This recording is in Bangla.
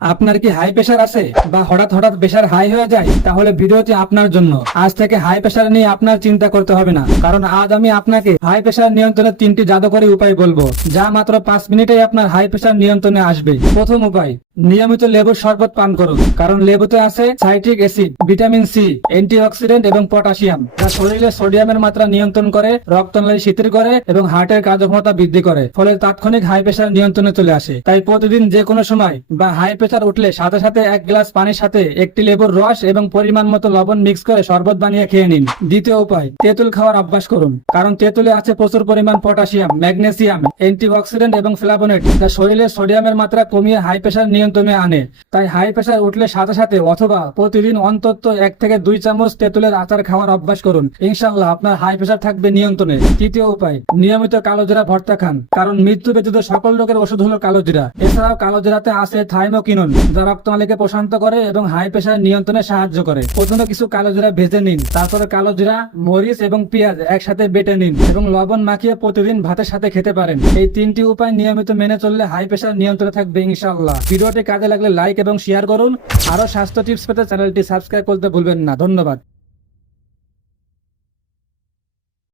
আপনার কি হাই প্রেশার আছে বা হঠাৎ হঠাৎ প্রেশার হাই হয়ে যায়? তাহলে ভিডিওটি আপনার জন্য। আজ থেকে হাই প্রেশার নিয়ে আপনার চিন্তা করতে হবে না, কারণ আজ আমি আপনাকে হাই প্রেশার নিয়ন্ত্রণের 3টি জাদুকরী উপায় বলবো, যা মাত্র 5 মিনিটেই আপনার হাই প্রেশার নিয়ন্ত্রণে আসবে। প্রথম উপায়, নিয়মিত লেবুর শরবত পান করুন, কারণ লেবুতে আছে citric acid, vitamin C, antioxidant এবং পটাশিয়াম, যা শরীরে সোডিয়ামের মাত্রা নিয়ন্ত্রণ করে, রক্তনালী শিথিল করে এবং হার্টের কার্যক্ষমতা বৃদ্ধি করে, ফলে তাৎক্ষণিক হাই প্রেশার নিয়ন্ত্রণে চলে আসে। তাই প্রতিদিন যে কোনো সময় বা হাই প্রেশার উঠলে সাথে সাথে 1 গ্লাস পানির সাথে একটি লেবুর রস এবং পরিমাণ মতো লবণ মিক্স করে শরবত বানিয়ে খেয়ে নিন। দ্বিতীয় উপায়, তেঁতুল খাওয়ার অভ্যাস করুন, কারণ তেঁতুলে আছে প্রচুর পরিমাণ পটাশিয়াম, ম্যাগনেসিয়াম, অ্যান্টিঅক্সিডেন্ট এবং ফ্লাভোনয়েড, যা শরীরে সোডিয়ামের মাত্রা কমিয়ে হাই প্রেশার নিয়ন্ত্রণে আনে। তাই হাই প্রেশার উঠলে সাথে সাথে অথবা প্রতিদিন অন্তত 1 থেকে 2 চামচ তেঁতুলের আচার খাওয়ার অভ্যাস করুন। ইনশাআল্লাহ আপনার হাই প্রেশার থাকবে নিয়ন্ত্রণে। তৃতীয় উপায়, নিয়মিত কালোজিরা ভর্তা খান, কারণ মৃত্যু ব্যতীত সকল রোগের ওষুধ হলো কালোজিরা। এছাড়াও কালোজিরাতে আছে থাইমোকিনোন, যা রক্তনালীকে প্রশান্ত করে এবং হাই প্রেশার নিয়ন্ত্রণে সাহায্য করে। প্রথমে কিছু কালোজিরা ভেজে নিন, তারপরে কালোজিরা, মরিচ এবং পেঁয়াজ একসাথে বেটে নিন এবং লবণ মাখিয়ে প্রতিদিন ভাতের সাথে খেতে পারেন। এই 3টি উপায় নিয়মিত মেনে চললে হাই প্রেশার নিয়ন্ত্রণে থাকবে ইনশাআল্লাহ। ভিডিওটি কাজে লাগলে লাইক এবং শেয়ার করুন। আরো স্বাস্থ্য টিপস পেতে চ্যানেলটি সাবস্ক্রাইব করতে ভুলবেন না। ধন্যবাদ।